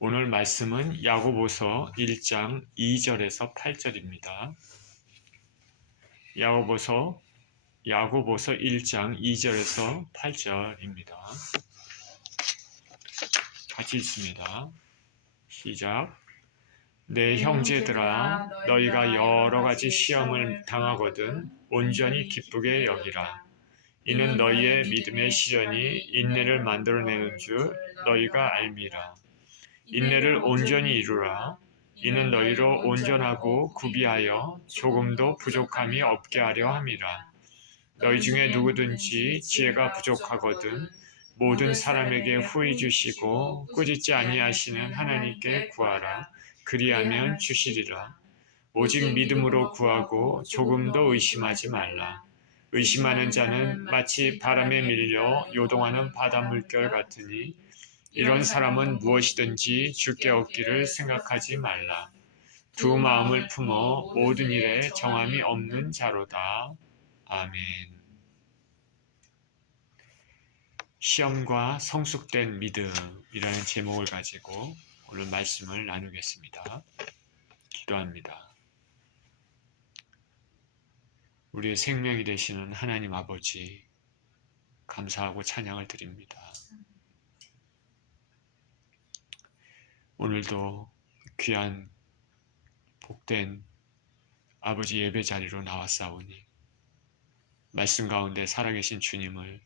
오늘 말씀은 야고보서 1장 2절에서 8절입니다. 야고보서 1장 2절에서 8절입니다. 같이 읽습니다. 시작. 내 형제들아, 너희가 여러 가지 시험을 당하거든 온전히 기쁘게 여기라. 이는 너희의 믿음의 시련이 인내를 만들어내는 줄 너희가 알미라. 인내를 온전히 이루라. 이는 너희로 온전하고 구비하여 조금도 부족함이 없게 하려 함이라. 너희 중에 누구든지 지혜가 부족하거든 모든 사람에게 후히 주시고 꾸짖지 아니하시는 하나님께 구하라. 그리하면 주시리라. 오직 믿음으로 구하고 조금도 의심하지 말라. 의심하는 자는 마치 바람에 밀려 요동하는 바닷물결 같으니 이런 사람은 무엇이든지 주께 얻기를 생각하지 말라. 두 마음을 품어 모든 일에 정함이 없는 자로다. 아멘. 시험과 성숙된 믿음이라는 제목을 가지고 오늘 말씀을 나누겠습니다. 기도합니다. 우리의 생명이 되시는 하나님 아버지, 감사하고 찬양을 드립니다. 오늘도 귀한 복된 아버지 예배 자리로 나왔사오니 말씀 가운데 살아계신 주님을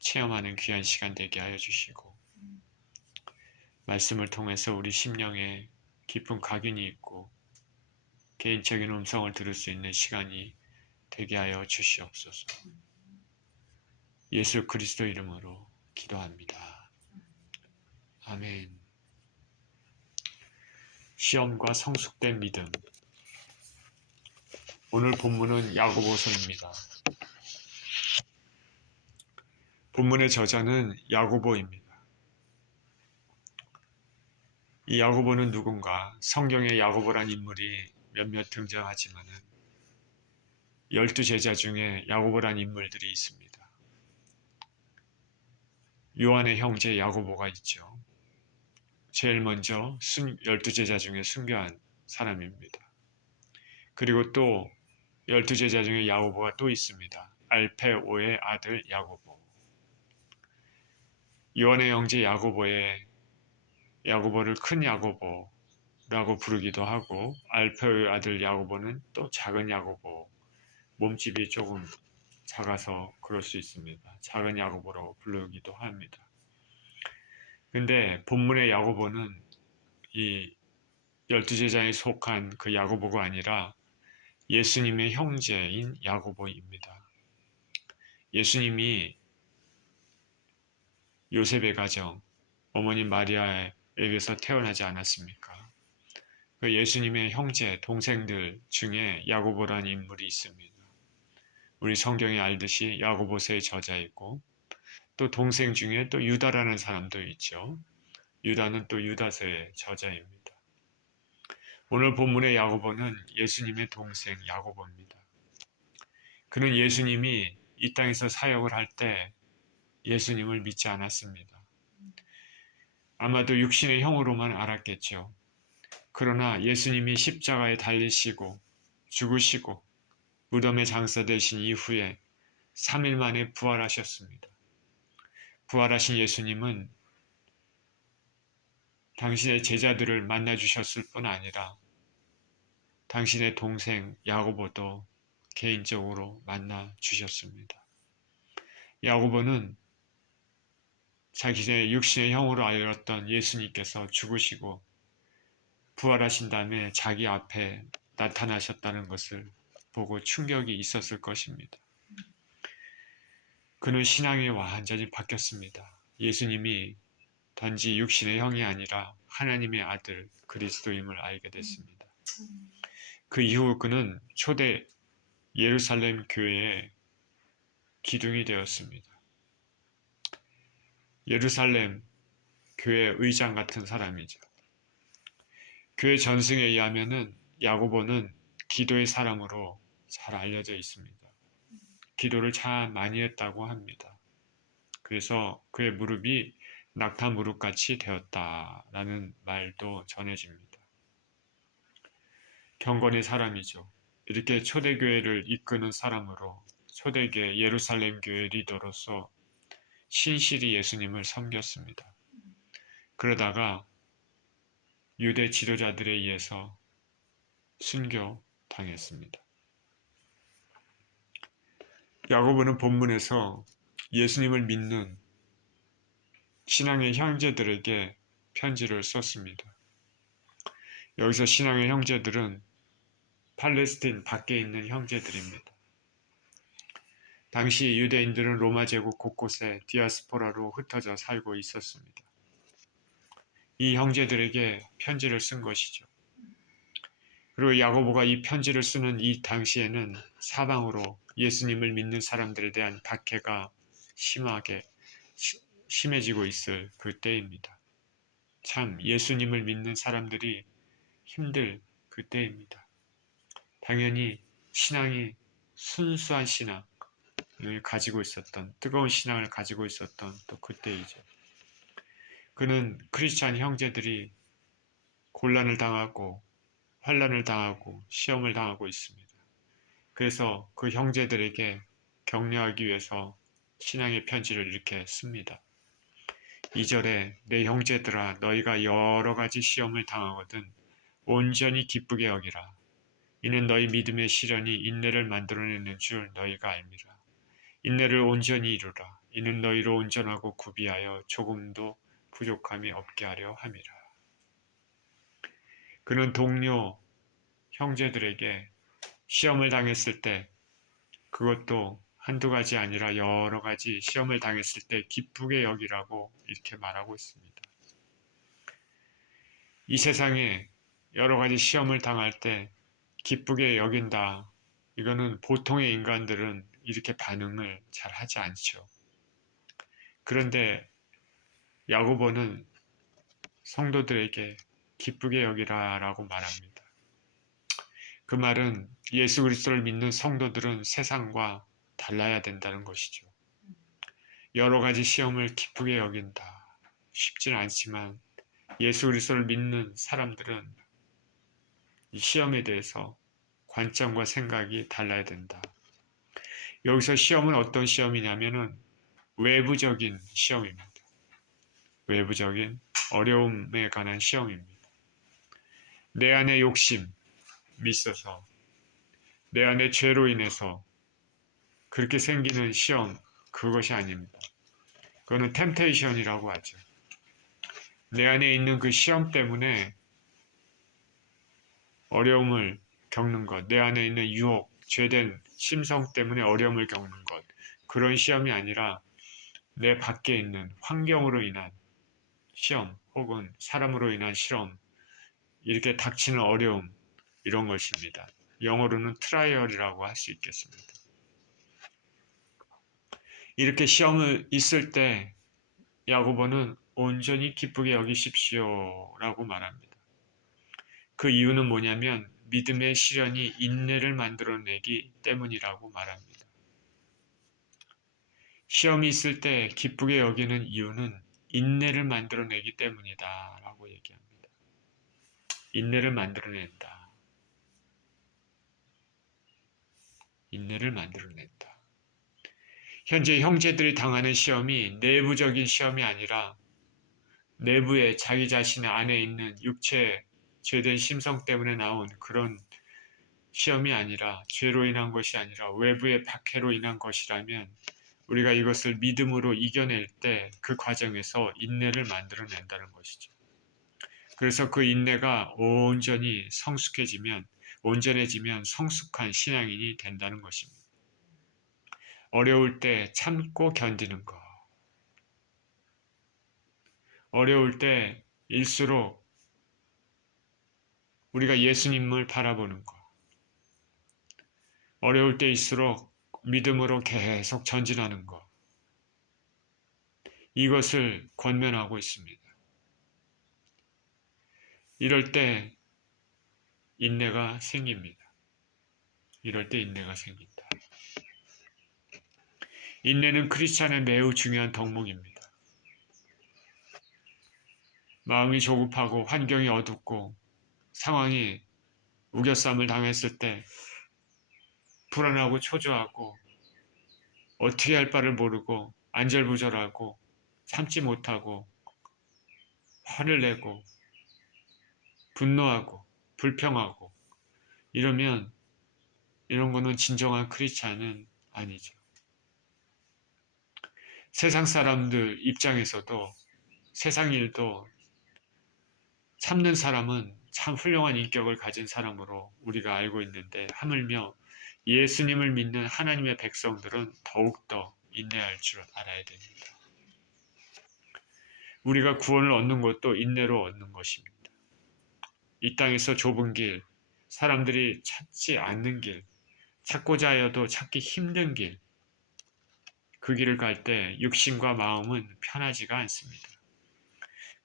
체험하는 귀한 시간 되게 하여 주시고 말씀을 통해서 우리 심령에 깊은 각인이 있고 개인적인 음성을 들을 수 있는 시간이 되게 하여 주시옵소서. 예수 그리스도 이름으로 기도합니다. 아멘. 시험과 성숙된 믿음. 오늘 본문은 야고보서입니다. 본문의 저자는 야고보입니다. 이 야고보는 누군가? 성경에 야고보란 인물이 몇몇 등장하지만은 12제자 중에 야고보란 인물들이 있습니다. 요한의 형제 야고보가 있죠. 제일 먼저 12제자 중에 순교한 사람입니다. 그리고 또 12제자 중에 야고보가 또 있습니다. 알페오의 아들 야고보. 요한의 형제 야고보를 큰 야고보라고 부르기도 하고 알페오의 아들 야고보는 또 작은 야고보, 몸집이 조금 작아서 그럴 수 있습니다. 작은 야고보라고 부르기도 합니다. 근데 본문의 야고보는 이 12제자에 속한 그 야고보가 아니라 예수님의 형제인 야고보입니다. 예수님이 요셉의 가정, 어머니 마리아에게서 태어나지 않았습니까? 그 예수님의 형제, 동생들 중에 야고보라는 인물이 있습니다. 우리 성경에 알듯이 야고보서의 저자이고 또 동생 중에 또 유다라는 사람도 있죠. 유다는 또 유다서의 저자입니다. 오늘 본문의 야고보는 예수님의 동생 야고보입니다. 그는 예수님이 이 땅에서 사역을 할 때 예수님을 믿지 않았습니다. 아마도 육신의 형으로만 알았겠죠. 그러나 예수님이 십자가에 달리시고 죽으시고 무덤에 장사되신 이후에 3일 만에 부활하셨습니다. 부활하신 예수님은 당신의 제자들을 만나주셨을 뿐 아니라 당신의 동생 야고보도 개인적으로 만나주셨습니다. 야고보는 자기의 육신의 형으로 알렸던 예수님께서 죽으시고 부활하신 다음에 자기 앞에 나타나셨다는 것을 보고 충격이 있었을 것입니다. 그는 신앙이 완전히 바뀌었습니다. 예수님이 단지 육신의 형이 아니라 하나님의 아들 그리스도임을 알게 됐습니다. 그 이후 그는 초대 예루살렘 교회의 기둥이 되었습니다. 예루살렘 교회 의장 같은 사람이죠. 교회 전승에 의하면은 야고보는 기도의 사람으로 잘 알려져 있습니다. 기도를 참 많이 했다고 합니다. 그래서 그의 무릎이 낙타 무릎같이 되었다라는 말도 전해집니다. 경건의 사람이죠. 이렇게 초대교회를 이끄는 사람으로 초대교회 예루살렘 교회 리더로서 신실히 예수님을 섬겼습니다. 그러다가 유대 지도자들에 의해서 순교당했습니다. 야고보는 본문에서 예수님을 믿는 신앙의 형제들에게 편지를 썼습니다. 여기서 신앙의 형제들은 팔레스틴 밖에 있는 형제들입니다. 당시 유대인들은 로마 제국 곳곳에 디아스포라로 흩어져 살고 있었습니다. 이 형제들에게 편지를 쓴 것이죠. 그리고 야고보가 이 편지를 쓰는 이 당시에는 사방으로 예수님을 믿는 사람들에 대한 박해가 심해지고 있을 그때입니다. 참 예수님을 믿는 사람들이 힘들 그때입니다. 당연히 신앙이 순수한 신앙을 가지고 있었던, 뜨거운 신앙을 가지고 있었던 또 그때이죠. 그는 크리스찬 형제들이 곤란을 당하고 환난을 당하고 시험을 당하고 있습니다. 그래서 그 형제들에게 격려하기 위해서 신앙의 편지를 이렇게 씁니다. 2절에 내 형제들아 너희가 여러 가지 시험을 당하거든 온전히 기쁘게 여기라. 이는 너희 믿음의 시련이 인내를 만들어내는 줄 너희가 알미라. 인내를 온전히 이루라. 이는 너희로 온전하고 구비하여 조금도 부족함이 없게 하려 함이라. 그는 동료 형제들에게 시험을 당했을 때 그것도 한두 가지 아니라 여러 가지 시험을 당했을 때 기쁘게 여기라고 이렇게 말하고 있습니다. 이 세상에 여러 가지 시험을 당할 때 기쁘게 여긴다. 이거는 보통의 인간들은 이렇게 반응을 잘 하지 않죠. 그런데 야고보는 성도들에게 기쁘게 여기라라고 말합니다. 그 말은 예수 그리스도를 믿는 성도들은 세상과 달라야 된다는 것이죠. 여러 가지 시험을 기쁘게 여긴다. 쉽지는 않지만 예수 그리스도를 믿는 사람들은 이 시험에 대해서 관점과 생각이 달라야 된다. 여기서 시험은 어떤 시험이냐면은 외부적인 시험입니다. 외부적인 어려움에 관한 시험입니다. 내 안에 욕심이 있어서 내 안에 죄로 인해서 그렇게 생기는 시험, 그것이 아닙니다. 그거는 템테이션이라고 하죠. 내 안에 있는 그 시험 때문에 어려움을 겪는 것, 내 안에 있는 유혹, 죄된 심성 때문에 어려움을 겪는 것, 그런 시험이 아니라 내 밖에 있는 환경으로 인한 시험 혹은 사람으로 인한 실험, 이렇게 닥치는 어려움, 이런 것입니다. 영어로는 트라이얼이라고 할 수 있겠습니다. 이렇게 시험을 있을 때 야고보는 온전히 기쁘게 여기십시오 라고 말합니다. 그 이유는 뭐냐면 믿음의 시련이 인내를 만들어내기 때문이라고 말합니다. 시험이 있을 때 기쁘게 여기는 이유는 인내를 만들어내기 때문이다 라고 얘기합니다. 인내를 만들어낸다. 인내를 만들어낸다. 현재 형제들이 당하는 시험이 내부적인 시험이 아니라 내부에 자기 자신 안에 있는 육체 죄된 심성 때문에 나온 그런 시험이 아니라 죄로 인한 것이 아니라 외부의 박해로 인한 것이라면 우리가 이것을 믿음으로 이겨낼 때 그 과정에서 인내를 만들어낸다는 것이죠. 그래서 그 인내가 온전해지면 성숙한 신앙인이 된다는 것입니다. 어려울 때 참고 견디는 것. 어려울 때일수록 우리가 예수님을 바라보는 것. 어려울 때일수록 믿음으로 계속 전진하는 것. 이것을 권면하고 있습니다. 이럴 때 인내가 생깁니다. 이럴 때 인내가 생긴다. 인내는 크리스찬의 매우 중요한 덕목입니다. 마음이 조급하고 환경이 어둡고 상황이 우겨쌈을 당했을 때 불안하고 초조하고 어떻게 할 바를 모르고 안절부절하고 참지 못하고 화를 내고 분노하고 불평하고 이러면 이런 거는 진정한 크리스찬은 아니죠. 세상 사람들 입장에서도 세상 일도 참는 사람은 참 훌륭한 인격을 가진 사람으로 우리가 알고 있는데 하물며 예수님을 믿는 하나님의 백성들은 더욱더 인내할 줄 알아야 됩니다. 우리가 구원을 얻는 것도 인내로 얻는 것입니다. 이 땅에서 좁은 길, 사람들이 찾지 않는 길, 찾고자 하여도 찾기 힘든 길, 그 길을 갈 때 육신과 마음은 편하지가 않습니다.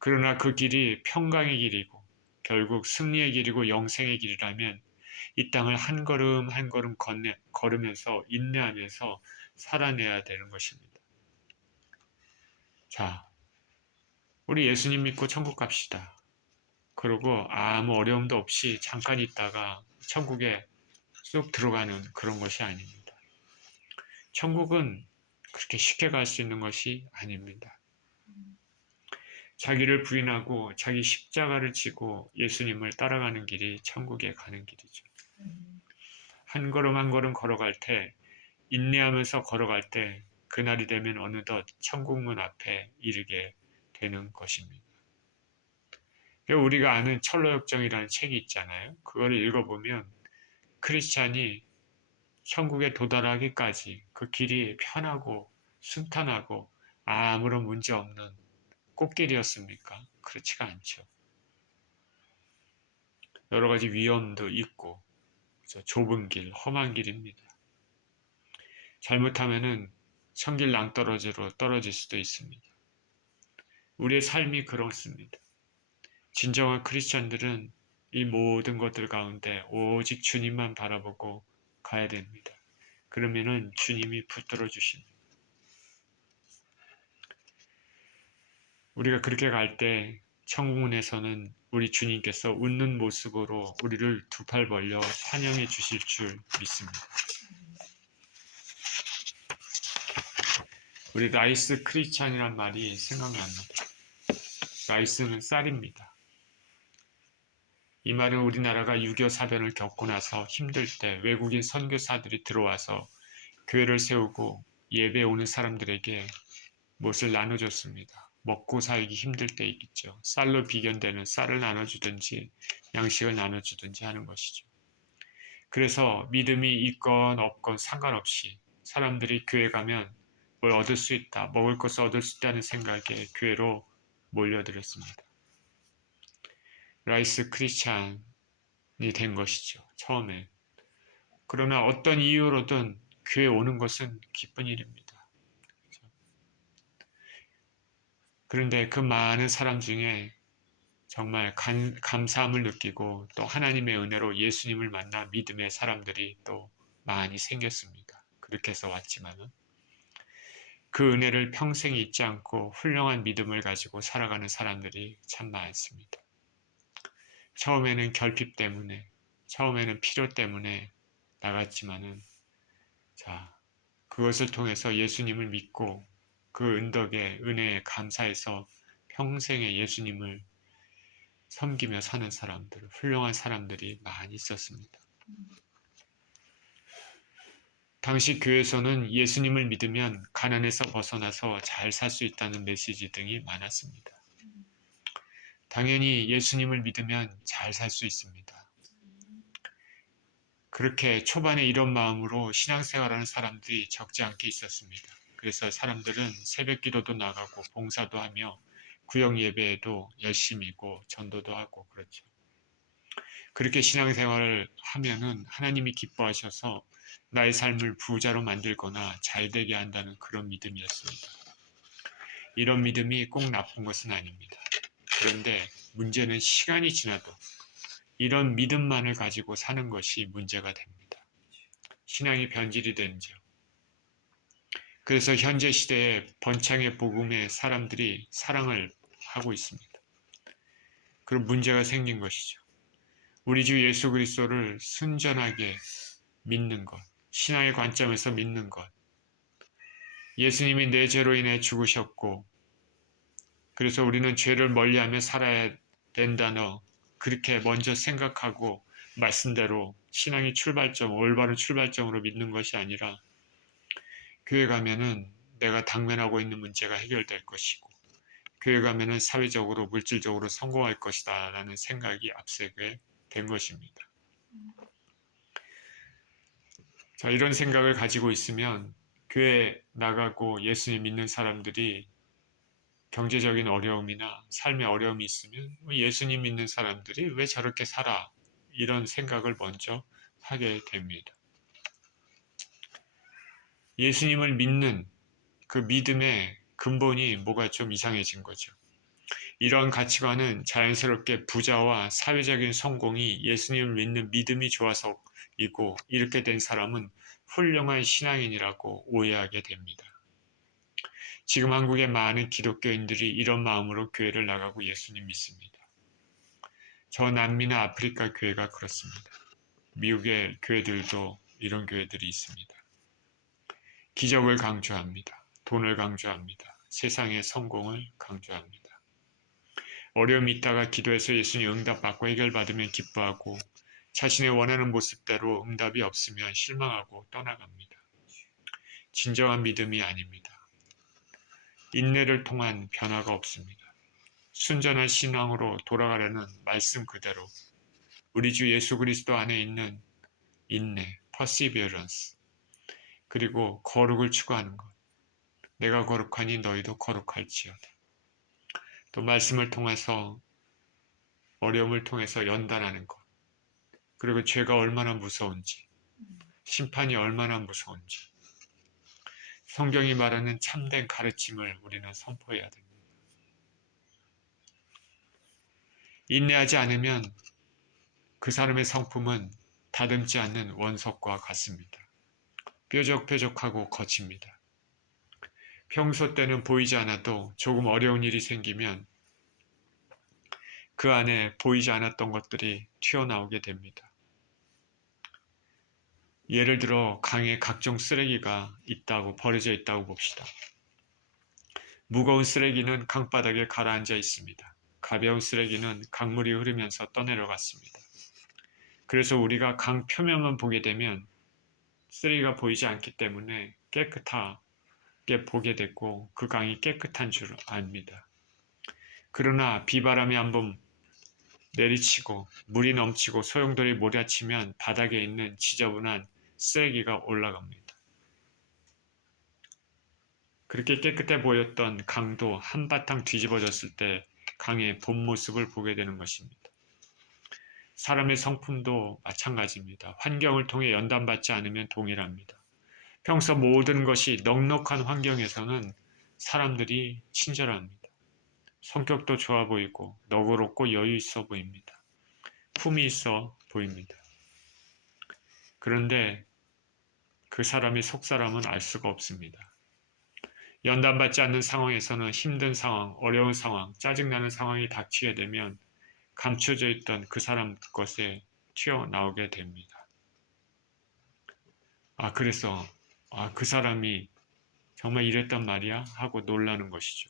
그러나 그 길이 평강의 길이고 결국 승리의 길이고 영생의 길이라면 이 땅을 한 걸음 한 걸음 걸으면서 인내하면서 살아내야 되는 것입니다. 자, 우리 예수님 믿고 천국 갑시다. 그리고 아무 어려움도 없이 잠깐 있다가 천국에 쑥 들어가는 그런 것이 아닙니다. 천국은 그렇게 쉽게 갈 수 있는 것이 아닙니다. 자기를 부인하고 자기 십자가를 지고 예수님을 따라가는 길이 천국에 가는 길이죠. 한 걸음 한 걸음 걸어갈 때, 인내하면서 걸어갈 때 그날이 되면 어느덧 천국문 앞에 이르게 되는 것입니다. 우리가 아는 철로역정이라는 책이 있잖아요. 그걸 읽어보면 크리스찬이 천국에 도달하기까지 그 길이 편하고 순탄하고 아무런 문제 없는 꽃길이었습니까? 그렇지가 않죠. 여러 가지 위험도 있고 좁은 길, 험한 길입니다. 잘못하면은 천길 낭떠러지로 떨어질 수도 있습니다. 우리의 삶이 그렇습니다. 진정한 크리스찬들은 이 모든 것들 가운데 오직 주님만 바라보고 가야 됩니다. 그러면은 주님이 붙들어 주십니다. 우리가 그렇게 갈 때 천국문에서는 우리 주님께서 웃는 모습으로 우리를 두 팔 벌려 환영해 주실 줄 믿습니다. 우리 라이스 크리스찬이란 말이 생각납니다. 라이스는 쌀입니다. 이 말은 우리나라가 6.25 사변을 겪고 나서 힘들 때 외국인 선교사들이 들어와서 교회를 세우고 예배 오는 사람들에게 무엇을 나눠줬습니다. 먹고 살기 힘들 때 있겠죠. 쌀로 비견되는 쌀을 나눠주든지 양식을 나눠주든지 하는 것이죠. 그래서 믿음이 있건 없건 상관없이 사람들이 교회 가면 뭘 얻을 수 있다, 먹을 것을 얻을 수 있다는 생각에 교회로 몰려들었습니다. 라이스 크리스찬이 된 것이죠. 처음에. 그러나 어떤 이유로든 교회 오는 것은 기쁜 일입니다. 그런데 그 많은 사람 중에 정말 감사함을 느끼고 또 하나님의 은혜로 예수님을 만나 믿음의 사람들이 또 많이 생겼습니다. 그렇게 해서 왔지만은 그 은혜를 평생 잊지 않고 훌륭한 믿음을 가지고 살아가는 사람들이 참 많습니다. 처음에는 결핍 때문에, 처음에는 필요 때문에 나갔지만은 그것을 통해서 예수님을 믿고 그 은덕에 은혜에 감사해서 평생에 예수님을 섬기며 사는 사람들, 훌륭한 사람들이 많이 있었습니다. 당시 교회에서는 예수님을 믿으면 가난에서 벗어나서 잘 살 수 있다는 메시지 등이 많았습니다. 당연히 예수님을 믿으면 잘 살 수 있습니다. 그렇게 초반에 이런 마음으로 신앙생활하는 사람들이 적지 않게 있었습니다. 그래서 사람들은 새벽 기도도 나가고 봉사도 하며 구역 예배에도 열심히고 전도도 하고 그렇죠. 그렇게 신앙생활을 하면은 하나님이 기뻐하셔서 나의 삶을 부자로 만들거나 잘되게 한다는 그런 믿음이었습니다. 이런 믿음이 꼭 나쁜 것은 아닙니다. 그런데 문제는 시간이 지나도 이런 믿음만을 가지고 사는 것이 문제가 됩니다. 신앙이 변질이 되죠. 그래서 현재 시대에 번창의 복음의 사람들이 사랑을 하고 있습니다. 그런 문제가 생긴 것이죠. 우리 주 예수 그리스도를 순전하게 믿는 것, 신앙의 관점에서 믿는 것, 예수님이 내 죄로 인해 죽으셨고 그래서 우리는 죄를 멀리하며 살아야 된다너 그렇게 먼저 생각하고 말씀대로 신앙의 출발점, 올바른 출발점으로 믿는 것이 아니라 교회 가면은 내가 당면하고 있는 문제가 해결될 것이고 교회 가면은 사회적으로 물질적으로 성공할 것이다 라는 생각이 앞서게 된 것입니다. 자, 이런 생각을 가지고 있으면 교회 나가고 예수님 믿는 사람들이 경제적인 어려움이나 삶의 어려움이 있으면 예수님 믿는 사람들이 왜 저렇게 살아? 이런 생각을 먼저 하게 됩니다. 예수님을 믿는 그 믿음의 근본이 뭐가 좀 이상해진 거죠. 이러한 가치관은 자연스럽게 부자와 사회적인 성공이 예수님을 믿는 믿음이 좋아서이고 이렇게 된 사람은 훌륭한 신앙인이라고 오해하게 됩니다. 지금 한국의 많은 기독교인들이 이런 마음으로 교회를 나가고 예수님 믿습니다. 저 남미나 아프리카 교회가 그렇습니다. 미국의 교회들도 이런 교회들이 있습니다. 기적을 강조합니다. 돈을 강조합니다. 세상의 성공을 강조합니다. 어려움이 있다가 기도해서 예수님 응답받고 해결받으면 기뻐하고 자신의 원하는 모습대로 응답이 없으면 실망하고 떠나갑니다. 진정한 믿음이 아닙니다. 인내를 통한 변화가 없습니다. 순전한 신앙으로 돌아가려는 말씀 그대로 우리 주 예수 그리스도 안에 있는 인내, perseverance, 그리고 거룩을 추구하는 것. 내가 거룩하니 너희도 거룩할지어다. 또 말씀을 통해서 어려움을 통해서 연단하는 것. 그리고 죄가 얼마나 무서운지, 심판이 얼마나 무서운지. 성경이 말하는 참된 가르침을 우리는 선포해야 됩니다. 인내하지 않으면 그 사람의 성품은 다듬지 않는 원석과 같습니다. 뾰족뾰족하고 거칩니다. 평소 때는 보이지 않아도 조금 어려운 일이 생기면 그 안에 보이지 않았던 것들이 튀어나오게 됩니다. 예를 들어 강에 각종 쓰레기가 있다고 버려져 있다고 봅시다. 무거운 쓰레기는 강바닥에 가라앉아 있습니다. 가벼운 쓰레기는 강물이 흐르면서 떠내려갔습니다. 그래서 우리가 강 표면만 보게 되면 쓰레기가 보이지 않기 때문에 깨끗하게 보게 됐고 그 강이 깨끗한 줄 압니다. 그러나 비바람이 한번 내리치고 물이 넘치고 소용돌이 몰아치면 바닥에 있는 지저분한 쓰레기가 올라갑니다. 그렇게 깨끗해 보였던 강도 한바탕 뒤집어졌을 때 강의 본 모습을 보게 되는 것입니다. 사람의 성품도 마찬가지입니다. 환경을 통해 연단받지 않으면 동일합니다. 평소 모든 것이 넉넉한 환경에서는 사람들이 친절합니다. 성격도 좋아 보이고 너그럽고 여유 있어 보입니다. 품이 있어 보입니다. 그런데 그 사람의 속사람은 알 수가 없습니다. 연단받지 않는 상황에서는 힘든 상황, 어려운 상황, 짜증나는 상황이 닥치게 되면 감춰져 있던 그 사람 것에 튀어나오게 됩니다. 그래서 그 사람이 정말 이랬단 말이야? 하고 놀라는 것이죠.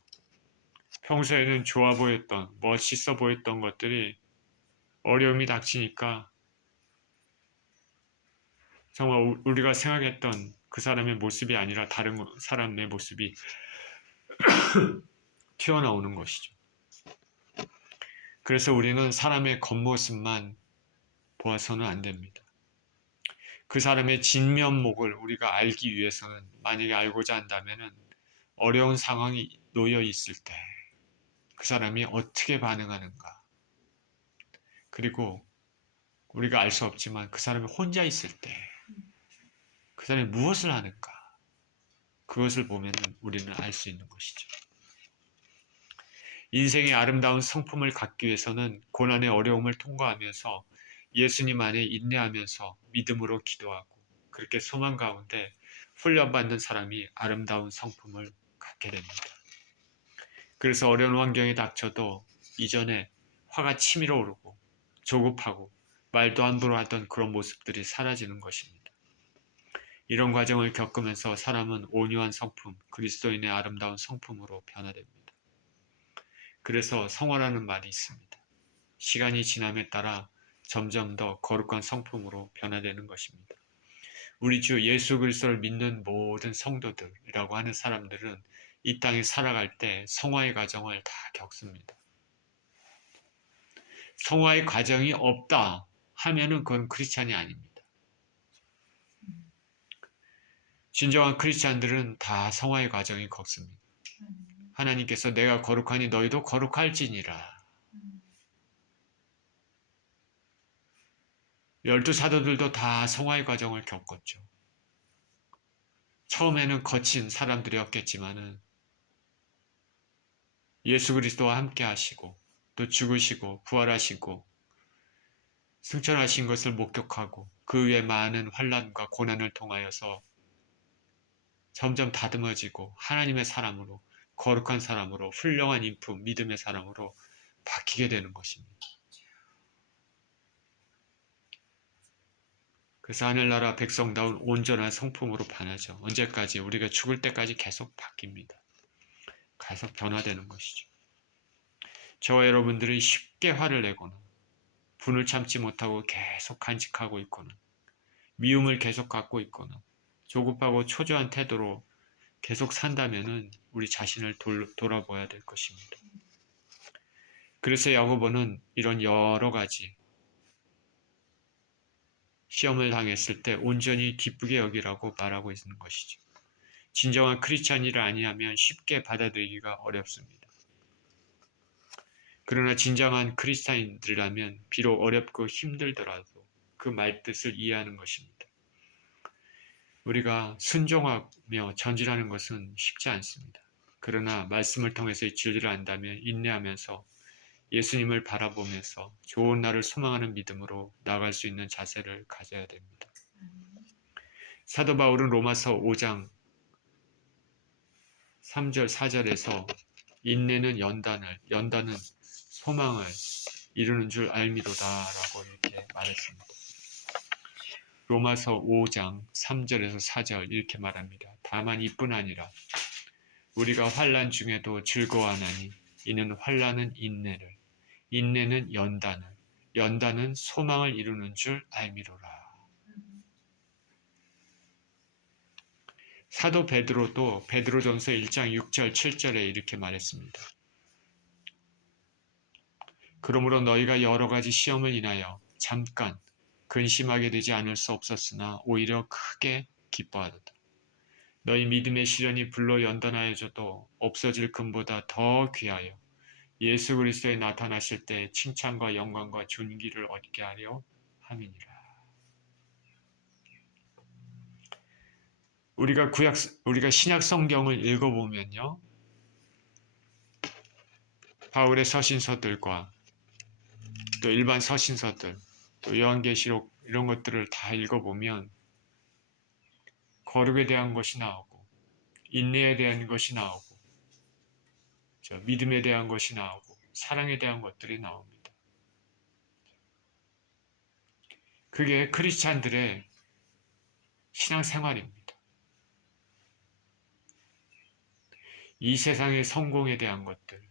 평소에는 좋아 보였던, 멋있어 보였던 것들이 어려움이 닥치니까 정말 우리가 생각했던 그 사람의 모습이 아니라 다른 사람의 모습이 튀어나오는 것이죠. 그래서 우리는 사람의 겉모습만 보아서는 안 됩니다. 그 사람의 진면목을 우리가 알기 위해서는 만약에 알고자 한다면 어려운 상황이 놓여 있을 때 그 사람이 어떻게 반응하는가, 그리고 우리가 알 수 없지만 그 사람이 혼자 있을 때 그 사람이 무엇을 하는가, 그것을 보면 우리는 알 수 있는 것이죠. 인생의 아름다운 성품을 갖기 위해서는 고난의 어려움을 통과하면서 예수님 안에 인내하면서 믿음으로 기도하고 그렇게 소망 가운데 훈련받는 사람이 아름다운 성품을 갖게 됩니다. 그래서 어려운 환경에 닥쳐도 이전에 화가 치밀어 오르고 조급하고 말도 함부로 하던 그런 모습들이 사라지는 것입니다. 이런 과정을 겪으면서 사람은 온유한 성품, 그리스도인의 아름다운 성품으로 변화됩니다. 그래서 성화라는 말이 있습니다. 시간이 지남에 따라 점점 더 거룩한 성품으로 변화되는 것입니다. 우리 주 예수 그리스도를 믿는 모든 성도들이라고 하는 사람들은 이 땅에 살아갈 때 성화의 과정을 다 겪습니다. 성화의 과정이 없다 하면은 그건 크리스찬이 아닙니다. 진정한 크리스찬들은 다 성화의 과정이 겪습니다. 하나님께서 내가 거룩하니 너희도 거룩할지니라. 12사도들도 다 성화의 과정을 겪었죠. 처음에는 거친 사람들이었겠지만은 예수 그리스도와 함께 하시고 또 죽으시고 부활하시고 승천하신 것을 목격하고 그 위에 많은 환난과 고난을 통하여서 점점 다듬어지고 하나님의 사람으로 거룩한 사람으로 훌륭한 인품 믿음의 사람으로 바뀌게 되는 것입니다. 그래서 하늘나라 백성다운 온전한 성품으로 변하죠. 언제까지? 우리가 죽을 때까지 계속 바뀝니다. 계속 변화되는 것이죠. 저와 여러분들이 쉽게 화를 내거나 분을 참지 못하고 계속 간직하고 있거나 미움을 계속 갖고 있거나 조급하고 초조한 태도로 계속 산다면은 우리 자신을 돌아봐야 될 것입니다. 그래서 야고보는 이런 여러 가지 시험을 당했을 때 온전히 기쁘게 여기라고 말하고 있는 것이죠. 진정한 크리스찬이를 아니하면 쉽게 받아들이기가 어렵습니다. 그러나 진정한 크리스찬인들이라면 비록 어렵고 힘들더라도 그 말뜻을 이해하는 것입니다. 우리가 순종하며 전진하는 것은 쉽지 않습니다. 그러나 말씀을 통해서 이 진리를 안다면 인내하면서 예수님을 바라보면서 좋은 날을 소망하는 믿음으로 나아갈 수 있는 자세를 가져야 됩니다. 사도 바울은 로마서 5장 3절 4절에서 인내는 연단은 소망을 이루는 줄 알미로다라고 이렇게 말했습니다. 로마서 5장 3절에서 4절 이렇게 말합니다. 다만 이뿐 아니라 우리가 환난 중에도 즐거워하나니 이는 환난은 인내를, 인내는 연단을, 연단은 소망을 이루는 줄 알미로라. 사도 베드로도 베드로전서 1장 6절 7절에 이렇게 말했습니다. 그러므로 너희가 여러 가지 시험을 인하여 잠깐 근심하게 되지 않을 수 없었으나 오히려 크게 기뻐하도다. 너희 믿음의 시련이 불로 연단하여져도 없어질 금보다 더 귀하여 예수 그리스도에 나타나실 때 칭찬과 영광과 존귀를 얻게 하려 함이니라. 우리가 신약 성경을 읽어보면요, 바울의 서신서들과 또 일반 서신서들, 또 요한계시록 이런 것들을 다 읽어보면 거룩에 대한 것이 나오고 인내에 대한 것이 나오고 믿음에 대한 것이 나오고 사랑에 대한 것들이 나옵니다. 그게 크리스찬들의 신앙생활입니다. 이 세상의 성공에 대한 것들,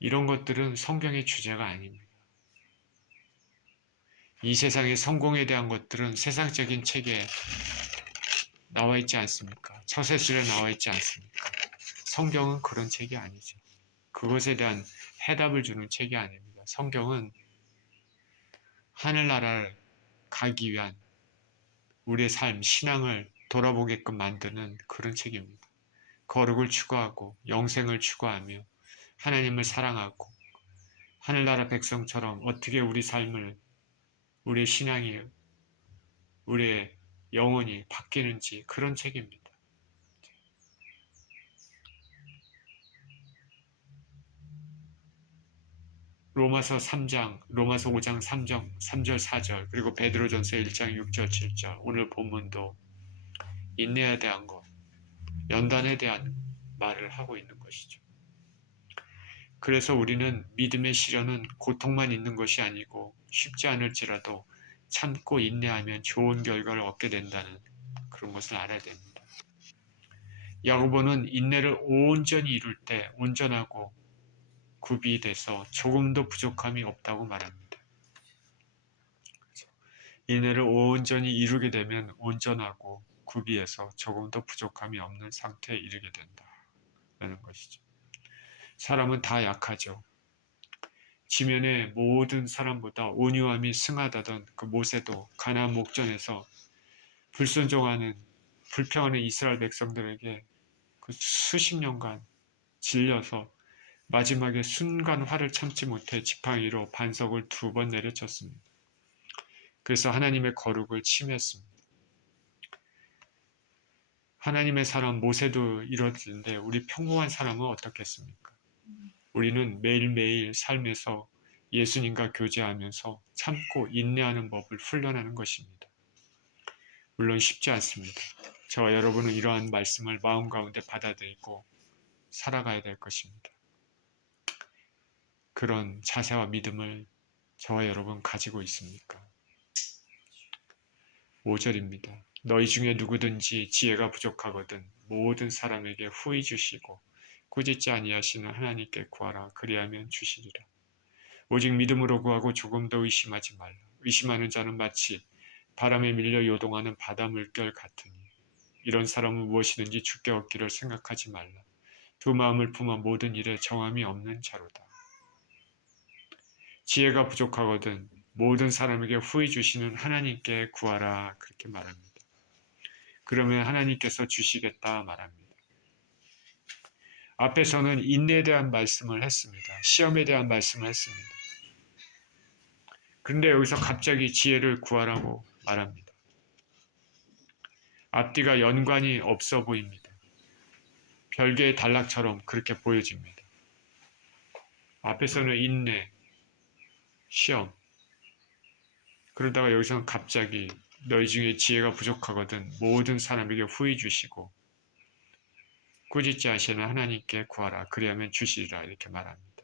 이런 것들은 성경의 주제가 아닙니다. 이 세상의 성공에 대한 것들은 세상적인 책에 나와 있지 않습니까? 처세술에 나와 있지 않습니까? 성경은 그런 책이 아니죠. 그것에 대한 해답을 주는 책이 아닙니다. 성경은 하늘나라를 가기 위한 우리의 삶, 신앙을 돌아보게끔 만드는 그런 책입니다. 거룩을 추구하고 영생을 추구하며 하나님을 사랑하고 하늘나라 백성처럼 어떻게 우리 삶을, 우리의 신앙이, 우리의 영혼이 바뀌는지 그런 책입니다. 로마서 5장 3절 4절 그리고 베드로전서 1장 6절 7절 오늘 본문도 인내에 대한 것, 연단에 대한 말을 하고 있는 것이죠. 그래서 우리는 믿음의 시련은 고통만 있는 것이 아니고 쉽지 않을지라도 참고 인내하면 좋은 결과를 얻게 된다는 그런 것을 알아야 됩니다. 야고보는 인내를 온전히 이룰 때 온전하고 구비돼서 조금도 부족함이 없다고 말합니다. 인내를 온전히 이루게 되면 온전하고 구비해서 조금도 부족함이 없는 상태에 이르게 된다는 것이죠. 사람은 다 약하죠. 지면의 모든 사람보다 온유함이 승하다던 그 모세도 가나안 목전에서 불순종하는 불평하는 이스라엘 백성들에게 그 수십 년간 질려서 마지막에 순간 화를 참지 못해 지팡이로 반석을 2번 내려쳤습니다. 그래서 하나님의 거룩을 침해했습니다. 하나님의 사람 모세도 이러는데 우리 평범한 사람은 어떻겠습니까? 우리는 매일매일 삶에서 예수님과 교제하면서 참고 인내하는 법을 훈련하는 것입니다. 물론 쉽지 않습니다. 저와 여러분은 이러한 말씀을 마음 가운데 받아들이고 살아가야 될 것입니다. 그런 자세와 믿음을 저와 여러분 가지고 있습니까? 5절입니다. 너희 중에 누구든지 지혜가 부족하거든 모든 사람에게 후히 주시고 꾸짖지 아니하시는 하나님께 구하라. 그리하면 주시리라. 오직 믿음으로 구하고 조금도 의심하지 말라. 의심하는 자는 마치 바람에 밀려 요동하는 바다 물결 같으니 이런 사람은 무엇이든지 주께 얻기를 생각하지 말라. 두 마음을 품어 모든 일에 정함이 없는 자로다. 지혜가 부족하거든 모든 사람에게 후히 주시는 하나님께 구하라. 그렇게 말합니다. 그러면 하나님께서 주시겠다 말합니다. 앞에서는 인내에 대한 말씀을 했습니다. 시험에 대한 말씀을 했습니다. 그런데 여기서 갑자기 지혜를 구하라고 말합니다. 앞뒤가 연관이 없어 보입니다. 별개의 단락처럼 그렇게 보여집니다. 앞에서는 인내, 시험. 그러다가 여기서는 갑자기 너희 중에 지혜가 부족하거든 모든 사람에게 후히 주시고 꾸짖지 하시는 하나님께 구하라. 그리하면 주시리라. 이렇게 말합니다.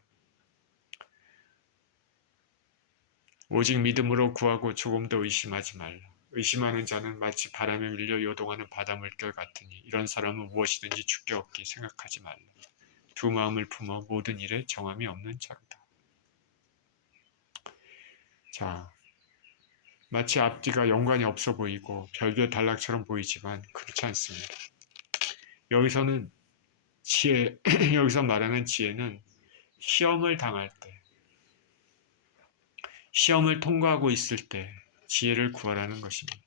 오직 믿음으로 구하고 조금도 의심하지 말라. 의심하는 자는 마치 바람에 밀려 요동하는 바다 물결 같으니 이런 사람은 무엇이든지 주께 얻기 생각하지 말라. 두 마음을 품어 모든 일에 정함이 없는 자로다. 자, 마치 앞뒤가 연관이 없어 보이고 별개 단락처럼 보이지만 그렇지 않습니다. 여기서는 지혜, 여기서 말하는 지혜는 시험을 당할 때, 시험을 통과하고 있을 때 지혜를 구하라는 것입니다.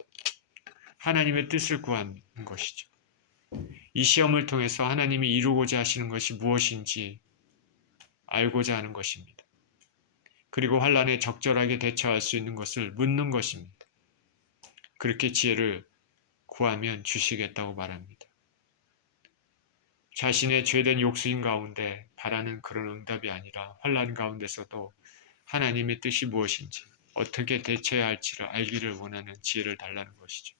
하나님의 뜻을 구하는 것이죠. 이 시험을 통해서 하나님이 이루고자 하시는 것이 무엇인지 알고자 하는 것입니다. 그리고 환난에 적절하게 대처할 수 있는 것을 묻는 것입니다. 그렇게 지혜를 구하면 주시겠다고 말합니다. 자신의 죄된 욕심 가운데 바라는 그런 응답이 아니라 환난 가운데서도 하나님의 뜻이 무엇인지 어떻게 대처해야 할지를 알기를 원하는 지혜를 달라는 것이죠.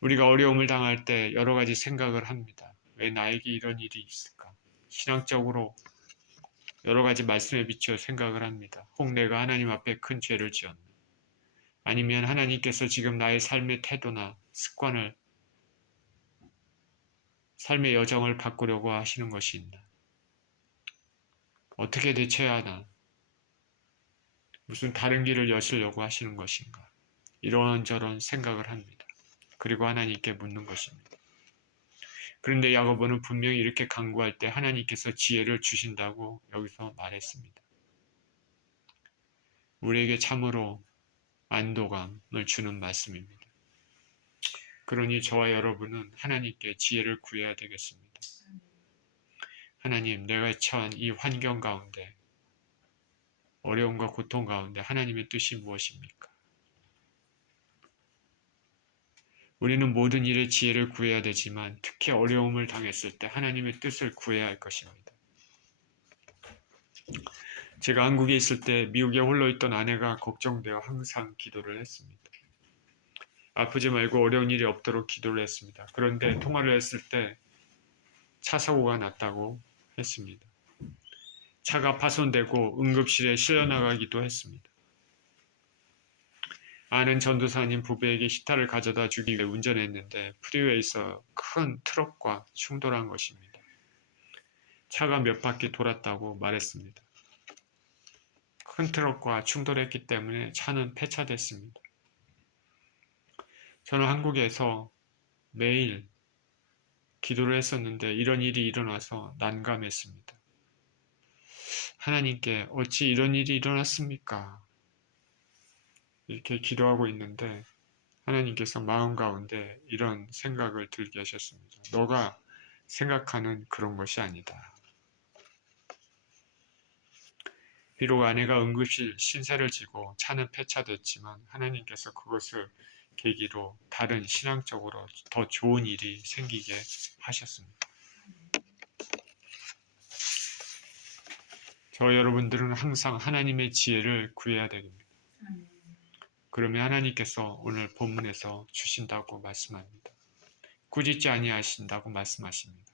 우리가 어려움을 당할 때 여러 가지 생각을 합니다. 왜 나에게 이런 일이 있을까? 신앙적으로 여러 가지 말씀에 비추어 생각을 합니다. 혹 내가 하나님 앞에 큰 죄를 지었나? 아니면 하나님께서 지금 나의 삶의 태도나 습관을, 삶의 여정을 바꾸려고 하시는 것이 있나? 어떻게 대처해야 하나? 무슨 다른 길을 여시려고 하시는 것인가? 이런저런 생각을 합니다. 그리고 하나님께 묻는 것입니다. 그런데 야고보는 분명히 이렇게 간구할 때 하나님께서 지혜를 주신다고 여기서 말했습니다. 우리에게 참으로 안도감을 주는 말씀입니다. 그러니 저와 여러분은 하나님께 지혜를 구해야 되겠습니다. 하나님, 내가 처한 이 환경 가운데, 어려움과 고통 가운데 하나님의 뜻이 무엇입니까? 우리는 모든 일에 지혜를 구해야 되지만 특히 어려움을 당했을 때 하나님의 뜻을 구해야 할 것입니다. 제가 한국에 있을 때 미국에 홀로 있던 아내가 걱정되어 항상 기도를 했습니다. 아프지 말고 어려운 일이 없도록 기도를 했습니다. 그런데 통화를 했을 때 차 사고가 났다고 했습니다. 차가 파손되고 응급실에 실려나가기도 했습니다. 아는 전도사님 부부에게 히타를 가져다 주기 위해 운전했는데 프리웨이에서 큰 트럭과 충돌한 것입니다. 차가 몇 바퀴 돌았다고 말했습니다. 큰 트럭과 충돌했기 때문에 차는 폐차됐습니다. 저는 한국에서 매일 기도를 했었는데 이런 일이 일어나서 난감했습니다. 하나님께 어찌 이런 일이 일어났습니까? 이렇게 기도하고 있는데 하나님께서 마음 가운데 이런 생각을 들게 하셨습니다. 너가 생각하는 그런 것이 아니다. 비록 아내가 응급실 신세를 지고 차는 폐차됐지만 하나님께서 그것을 계기로 다른 신앙적으로 더 좋은 일이 생기게 하셨습니다. 저 여러분들은 항상 하나님의 지혜를 구해야 됩니다. 그러면 하나님께서 오늘 본문에서 주신다고 말씀합니다. 꾸짖지 아니하신다고 말씀하십니다.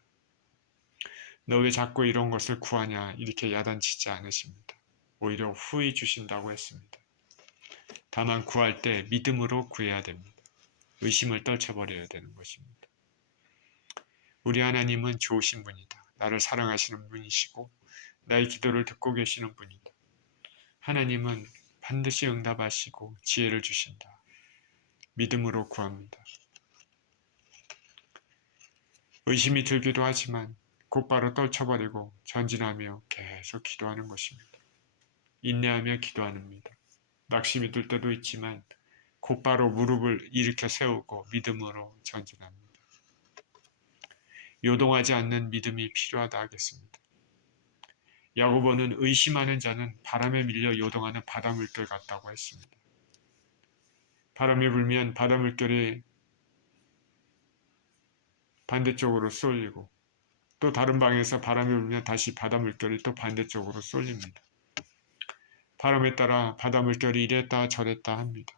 너 왜 자꾸 이런 것을 구하냐 이렇게 야단치지 않으십니다. 오히려 후히 주신다고 했습니다. 다만 구할 때 믿음으로 구해야 됩니다. 의심을 떨쳐버려야 되는 것입니다. 우리 하나님은 좋으신 분이다. 나를 사랑하시는 분이시고 나의 기도를 듣고 계시는 분이다. 하나님은 반드시 응답하시고 지혜를 주신다. 믿음으로 구합니다. 의심이 들기도 하지만 곧바로 떨쳐버리고 전진하며 계속 기도하는 것입니다. 인내하며 기도합니다. 낙심이 들 때도 있지만 곧바로 무릎을 일으켜 세우고 믿음으로 전진합니다. 요동하지 않는 믿음이 필요하다 하겠습니다. 야고보는 의심하는 자는 바람에 밀려 요동하는 바닷물결 같다고 했습니다. 바람이 불면 바닷물결이 반대쪽으로 쏠리고 또 다른 방에서 바람이 불면 다시 바닷물결이 또 반대쪽으로 쏠립니다. 바람에 따라 바닷물결이 이랬다 저랬다 합니다.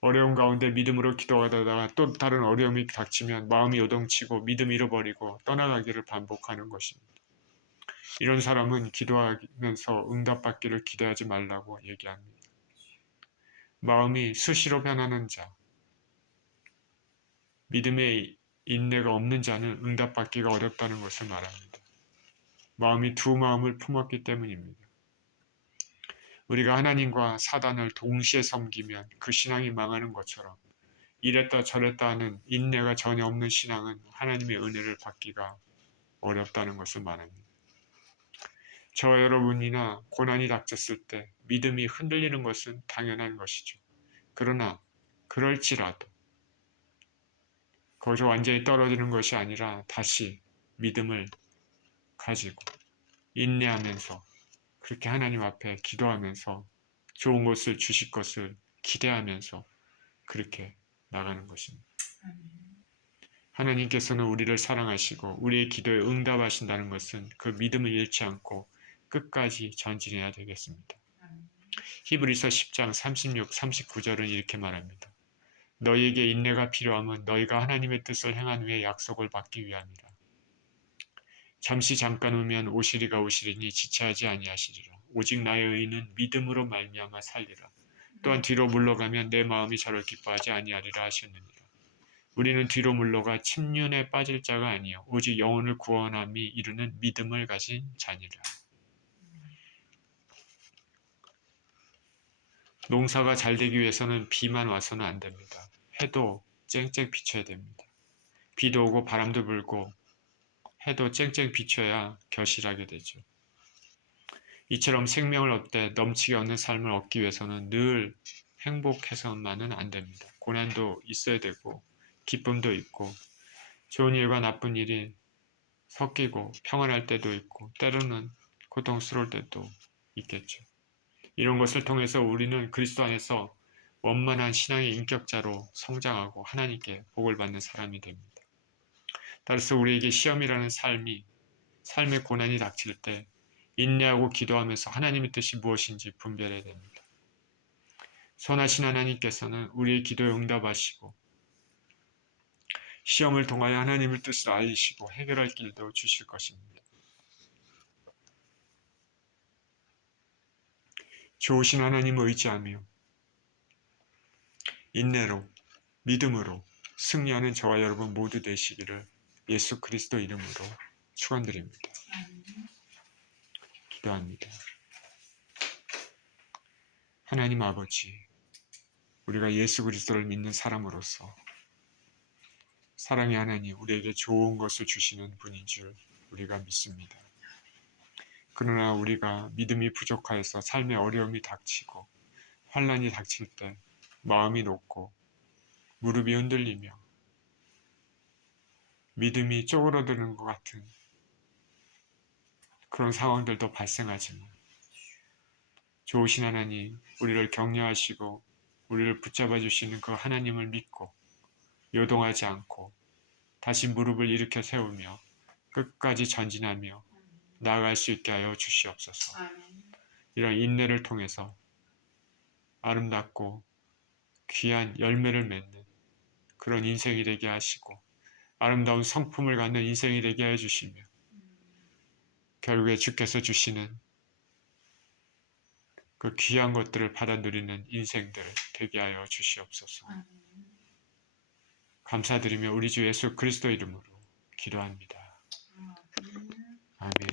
어려움 가운데 믿음으로 기도하다가 또 다른 어려움이 닥치면 마음이 요동치고 믿음 잃어버리고 떠나가기를 반복하는 것입니다. 이런 사람은 기도하면서 응답받기를 기대하지 말라고 얘기합니다. 마음이 수시로 변하는 자, 믿음의 인내가 없는 자는 응답받기가 어렵다는 것을 말합니다. 마음이 두 마음을 품었기 때문입니다. 우리가 하나님과 사단을 동시에 섬기면 그 신앙이 망하는 것처럼 이랬다 저랬다 하는 인내가 전혀 없는 신앙은 하나님의 은혜를 받기가 어렵다는 것을 말합니다. 저 여러분이나 고난이 닥쳤을 때 믿음이 흔들리는 것은 당연한 것이죠. 그러나 그럴지라도 거기서 완전히 떨어지는 것이 아니라 다시 믿음을 가지고 인내하면서 그렇게 하나님 앞에 기도하면서 좋은 것을 주실 것을 기대하면서 그렇게 나가는 것입니다. 하나님께서는 우리를 사랑하시고 우리의 기도에 응답하신다는 것은 그 믿음을 잃지 않고 끝까지 전진해야 되겠습니다. 히브리서 10장 36, 39절은 이렇게 말합니다. 너희에게 인내가 필요함은 너희가 하나님의 뜻을 행한 후에 약속을 받기 위함이라. 잠시 잠깐 오면 오시리가 오시리니 지체하지 아니하시리라. 오직 나의 의인은 믿음으로 말미암아 살리라. 또한 뒤로 물러가면 내 마음이 저를 기뻐하지 아니하리라 하셨느니라. 우리는 뒤로 물러가 침륜에 빠질 자가 아니요 오직 영혼을 구원함이 이루는 믿음을 가진 자니라. 농사가 잘 되기 위해서는 비만 와서는 안 됩니다. 해도 쨍쨍 비춰야 됩니다. 비도 오고 바람도 불고 해도 쨍쨍 비춰야 결실하게 되죠. 이처럼 생명을 얻되 넘치게 얻는 삶을 얻기 위해서는 늘 행복해서만은 안 됩니다. 고난도 있어야 되고 기쁨도 있고 좋은 일과 나쁜 일이 섞이고 평안할 때도 있고 때로는 고통스러울 때도 있겠죠. 이런 것을 통해서 우리는 그리스도 안에서 원만한 신앙의 인격자로 성장하고 하나님께 복을 받는 사람이 됩니다. 따라서 우리에게 시험이라는 삶의 고난이 닥칠 때 인내하고 기도하면서 하나님의 뜻이 무엇인지 분별해야 됩니다. 선하신 하나님께서는 우리의 기도에 응답하시고 시험을 통하여 하나님의 뜻을 알리시고 해결할 길도 주실 것입니다. 좋으신 하나님 의지하며 인내로 믿음으로 승리하는 저와 여러분 모두 되시기를 예수 그리스도 이름으로 축원드립니다. 기도합니다. 하나님 아버지, 우리가 예수 그리스도를 믿는 사람으로서 사랑의 하나님, 우리에게 좋은 것을 주시는 분인 줄 우리가 믿습니다. 그러나 우리가 믿음이 부족하여서 삶의 어려움이 닥치고 환난이 닥칠 때 마음이 높고 무릎이 흔들리며 믿음이 쪼그러드는 것 같은 그런 상황들도 발생하지만 좋으신 하나님, 우리를 격려하시고 우리를 붙잡아 주시는 그 하나님을 믿고 요동하지 않고 다시 무릎을 일으켜 세우며 끝까지 전진하며 나아갈 수 있게 하여 주시옵소서. 이런 인내를 통해서 아름답고 귀한 열매를 맺는 그런 인생이 되게 하시고 아름다운 성품을 갖는 인생이 되게 해 주시며 결국에 주께서 주시는 그 귀한 것들을 받아 누리는 인생들 되게 하여 주시옵소서. 감사드리며 우리 주 예수 그리스도 이름으로 기도합니다. 아멘.